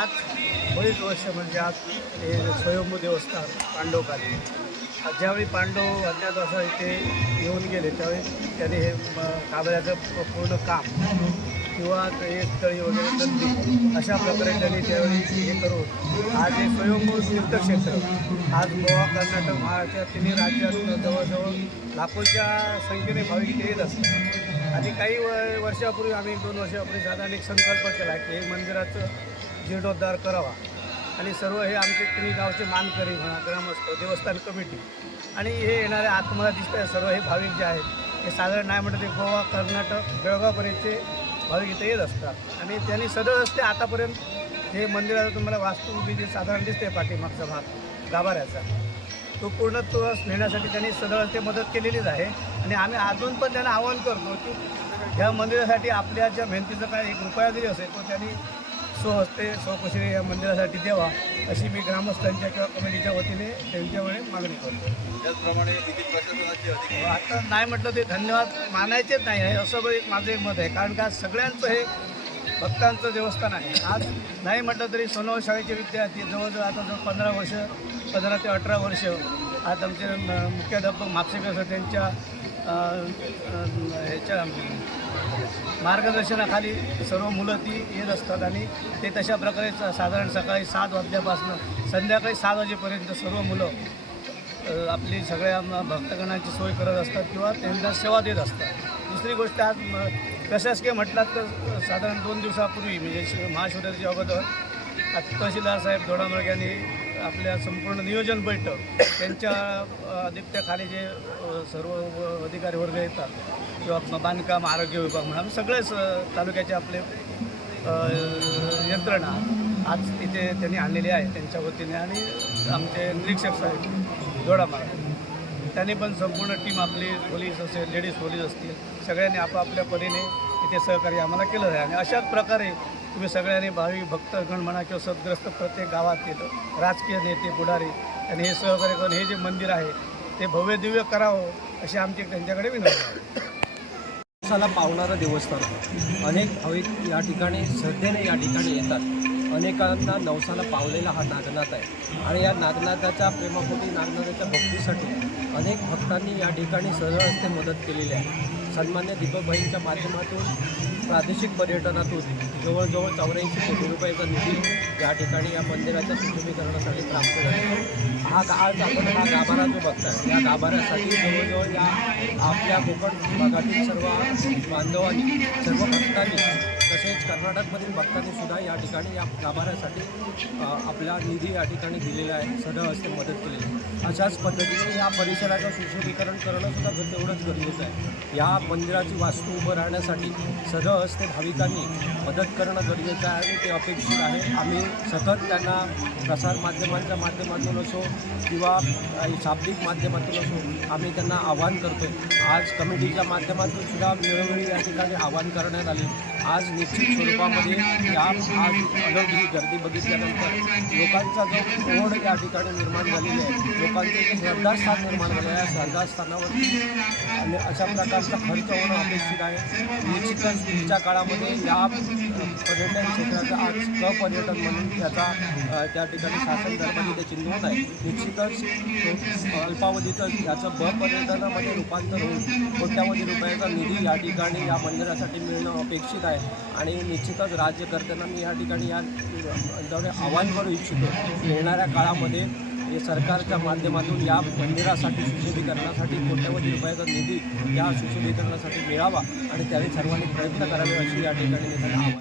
आज बरीच वर्ष म्हणजे आज हे स्वयंभू देवस्थान पांडवकाली आज ज्यावेळी पांडव अज्ञातवासा इथे येऊन गेले त्यावेळी त्यांनी हे काबऱ्याचं पूर्ण काम किंवा एक तळी वगैरे बंदी अशा प्रकारे त्यांनी त्यावेळी हे करून आज हे स्वयंभू तीर्थक्षेत्र आज गोवा कर्नाटक महाराष्ट्र तिन्ही राज्यात जवळजवळ लाखोच्या संख्येने भाविक इथे येत असतात. आणि काही व वर्षापूर्वी आम्ही दोन वर्षापूर्वी साधारण एक संकल्प केला की हे मंदिराचं जीर्णोद्धार करावा. आणि सर्व हे आमचे तिन्ही गावचे मानकरी म्हणा ग्रामस्थ देवस्थान कमिटी आणि हे येणारे आत्मला दिसत आहे सर्व हे भाविक जे आहेत हे साधारण नाही म्हणतात ते गोवा कर्नाटक बेळगावपर्यंतचे भाविक इथे येत असतात. आणि त्यांनी सदळ असते आतापर्यंत. हे मंदिराचं तुम्हाला वास्तू उभी जे साधारण दिसते पाठीमागचा भाग गाभाऱ्याचा तो पूर्णत्व नेण्यासाठी त्यांनी सदळ ते मदत केलेलीच आहे. आणि आम्ही अजून पण त्यांना आवाहन करतो की ह्या मंदिरासाठी आपल्या ज्या मेहनतीचा काय एक रुपया जरी असेल तो त्यांनी स्वहस्ते स्वकुशीने या मंदिरासाठी द्यावा अशी मी ग्रामस्थांच्या किंवा कमिटीच्या वतीने त्यांच्यामुळे मागणी करतो. त्याचप्रमाणे अधिकारी. आता नाही म्हटलं ते धन्यवाद मानायचेच नाही आहे असं एक माझं एक मत आहे. कारण का सगळ्यांचं हे भक्तांचं देवस्थान आहे. आज नाही म्हटलं तरी सोनव शाळेचे विद्यार्थी जवळजवळ आता जवळ पंधरा वर्ष पंधरा ते अठरा वर्ष आज आमचे मुख्याध्यापक म्हापसेकर सर त्यांच्या ह्याच्या मार्गदर्शनाखाली सर्व मुलं ती येत असतात आणि ते तशा प्रकारे साधारण सकाळी सात वाजल्यापासून संध्याकाळी सात वाजेपर्यंत सर्व मुलं आपली सगळ्या भक्तगणांची सोय करत असतात किंवा त्यांना सेवा देत असतात. दुसरी गोष्ट आज प्रशासकीय म्हटलात तर साधारण दोन दिवसापूर्वी म्हणजे शिव महाशिवरात्रीच्या अगोदर तहसीलदार साहेब दोडामळग यांनी आपल्या संपूर्ण नियोजन बैठक त्यांच्या अ, जे सर्व व- अधिकारी वर्ग येतात किंवा बांधकाम आरोग्य विभाग म्हणा सगळेच तालुक्याचे आपले यंत्रणा आज तिथे त्यांनी आणलेली आहे त्यांच्या वतीने आणि आमचे निरीक्षक साहेब दोडामार्ग त्यांनी पण संपूर्ण टीम आपली पोलीस असेल लेडीज पोलीस असतील सगळ्यांनी आपापल्या परीने इथे सहकार्य आम्हाला केलं आहे. आणि अशाच प्रकारे तुम्ही सगळ्यांनी भाविक भक्तगण म्हणा किंवा सद्ग्रस्त प्रत्येक गावात येतं. राजकीय नेते पुढारी आणि हे सहकार्य करून हे जे मंदिर आहे ते भव्य दिव्य करावं अशी आमची त्यांच्याकडे विनंती आहे. पावणारं देवस्थान अनेक भाविक या ठिकाणी श्रद्धेने या ठिकाणी येतात. अनेकांना नवसाला पावलेला हा नागनाथ आहे. आणि या नागनाथाच्या प्रेमापोटी नागनाथाच्या भक्तीसाठी अनेक भक्तांनी या ठिकाणी सरळ हस्ते मदत केलेली आहे. सन्मान्य दीपकबाईंच्या माध्यमातून प्रादेशिक पर्यटनातून जवळजवळ चौऱ्याऐंशी कोटी रुपयाचा निधी या ठिकाणी या मंदिराच्या सुशोभीकरणासाठी प्राप्त झाला. हा आज आपण हा गाभारा जो बघताय या गाभाऱ्यासाठी जवळजवळ या आपल्या कोकण भागातील सर्व बांधवांनी सर्व भक्तांनी तसेच कर्नाटकमधील भक्तांनी सुद्धा या ठिकाणी या गाभाऱ्यासाठी आपला निधी या ठिकाणी दिलेला आहे सदळ असते मदत केलेली आहे. अशाच पद्धतीने या परिसराचं सुशोभीकरण करणंसुद्धा तेवढंच गरजेचं आहे. या मंदिराची वास्तू उभं राहण्यासाठी सदळ असते भाविकांनी मदत करणं गरजेचं आहे आणि ते अपेक्षित आहे. आम्ही सतत त्यांना प्रसार माध्यमांच्या माध्यमातून असो किंवा शाब्दिक माध्यमातून असो आम्ही त्यांना आवाहन करतो आज कमिटीच्या माध्यमातून सुद्धा वेळोवेळी या ठिकाणी आवाहन करण्यात आले. आज निश्चित स्वरूपामध्ये या आज अलगली गर्दी बघितल्यानंतर लोकांचा जो ओढ या ठिकाणी निर्माण झालेली आहे लोकांचे जे श्रद्धास्थान निर्माण झालेलं आहे श्रद्धास्थानावरती आणि अशा प्रकारचा खर्च होणं अपेक्षित आहे. निश्चितच पुढच्या काळामध्ये या पर्यटन क्षेत्राचा आज क-पर्यटन म्हणून त्याचा त्या ठिकाणी शासन दरबारी त्याची नोंद आहे. निश्चितच अल्पावधीतच याचं ब पर्यटनामध्ये रूपांतर होऊन कोट्यावधी रुपयाचा निधी या ठिकाणी या मंदिरासाठी मिळणं अपेक्षित आहे. आणि निश्चितच राज्यकर्त्यांना मी या ठिकाणी या याद्वारे आवाहन करू इच्छितो येणाऱ्या काळामध्ये हे सरकारच्या माध्यमातून या मंदिरासाठी सुशोभीकरणासाठी कोट्यवधी रुपयाचा निधी या सुशोभीकरणासाठी मिळावा आणि त्याने सर्वांनी प्रयत्न करावे अशी या ठिकाणी आवाहन